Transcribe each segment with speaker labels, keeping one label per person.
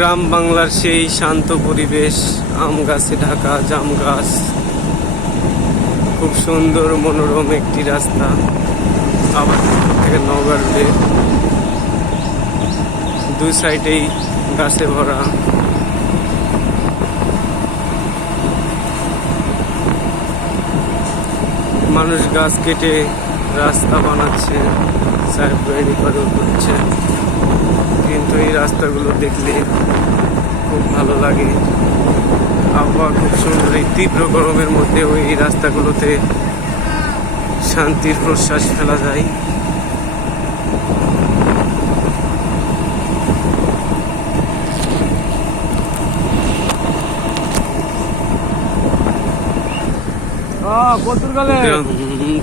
Speaker 1: গ্রাম বাংলার সেই শান্ত পরিবেশ, আম গাছে ঢাকা, জাম গাছ। খুব সুন্দর, মনোরম একটি রাস্তা। আবার থেকে নগর দুই সাইডেই গাছে ভরা। মানুষ গাছ কেটে রাস্তা বানাচ্ছে সাহেব রেডি করে করছে। কিন্তু এই রাস্তাগুলো দেখলে খুব ভালো লাগে। আবহাওয়া খুব সুন্দর। এই তীব্র গরমের মধ্যে ওই রাস্তাগুলোতে শান্তির প্রশ্বাস ফেলা যায়।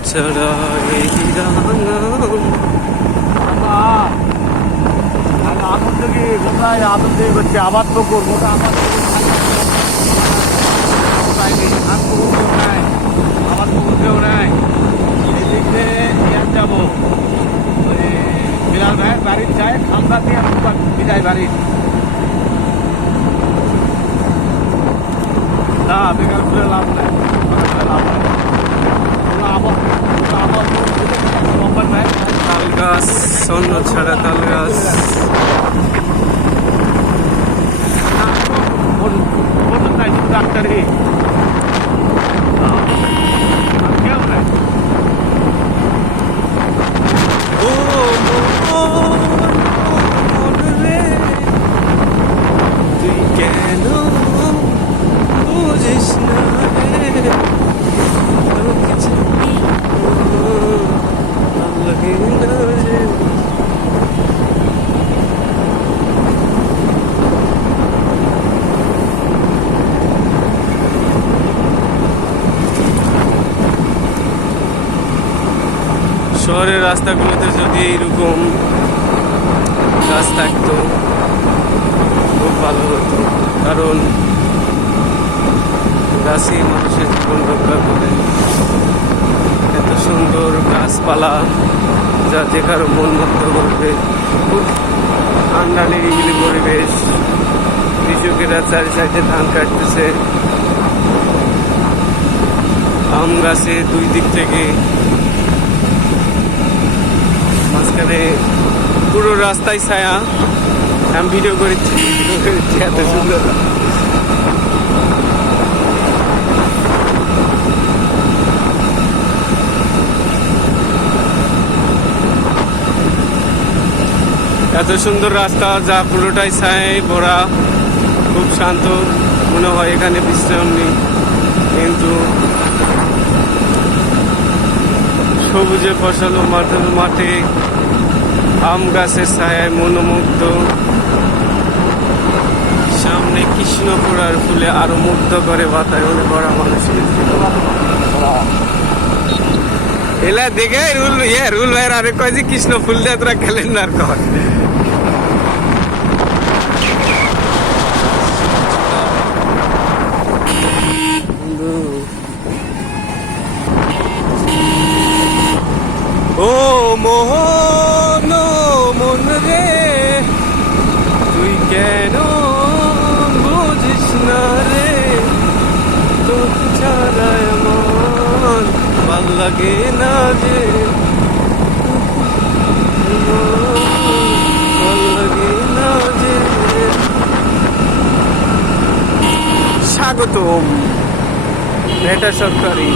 Speaker 1: ছাড়া এই রাঙাম
Speaker 2: কি কোথায় আনন্দ করছে আবার তো করব না আবার আর পুকুর আবার পুকুর কেউ নাই এদিক দিয়ে যাব বিলাল ভাইয়ের বাড়ির খামদা দিয়ে বিদায় বাড়ির না বেকার করে লাভ নাই লাভ নাই আবার আবার নেয়
Speaker 1: গাছ ছাড়া তাল গাছ
Speaker 2: বলুন নাই শুধু ডাক্তারি কেউ নাই
Speaker 1: ও মন রে তুই কেন বুঝিস না রে তোর কিছু ভালো লাগে না রে শহরের রাস্তাগুলোতে যদি এইরকম গাছ থাকতো, খুব ভালো হতো। কারণ গাছই মানুষের জীবন রক্ষা করে। এত সুন্দর গাছপালা যা দেখার মন মুগ্ধ করবে। খুব ঠান্ডা নিরিবিলি পরিবেশ। কৃষকেরা চারি সাইডে ধান কাটতেছে। আম গাছে দুই দিক থেকে মাঝখানে পুরো রাস্তায় ছায়া। আমি ভিডিও করেছি ভিডিও করেছি, এত সুন্দর। এত সুন্দর রাস্তা যা পুরোটাই ছায় ভরা, খুব শান্ত। মনে হয় এখানে বিশ্রাম নেই, কিন্তু সবুজে ফসল ও মাঠে মাঠে আম গাছের ছায়ায় মনোমুগ্ধ। সামনে কৃষ্ণপুরার ফুলে আরও মুগ্ধ করে বাতায়নে ভরা মানুষের এলা দেখে রুল ইয়ে রুল ভাইয়ের আরে কয় যে কৃষ্ণ ফুল দিয়ে তোরা ক্যালেন্ডার কর ও মোহন মন রে তুই কেন বুঝিস না রে তোর ছাড়া আমার ভালো লাগে না যে স্বাগতম এটা সরকারি।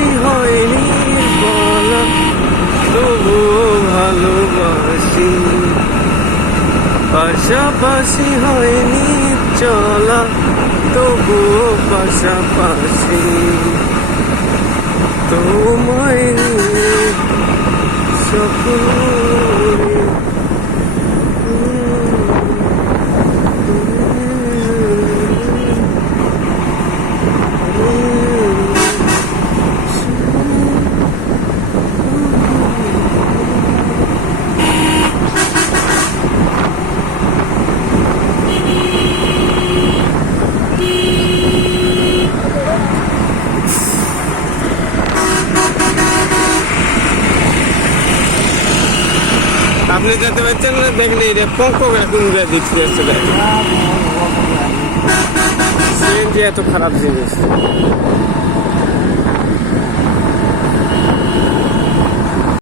Speaker 1: বেশি হয়নি বলা তবুও ভালোবাসি। পাশাপাশি হয়নি চলা তবুও পাশাপাশি। তোমায় নিয়ে সকল যেতে পারছেন না দেখলে এটা পঙ্ক এখন দিচ্ছে আসলে সিএনজি এত খারাপ জিনিস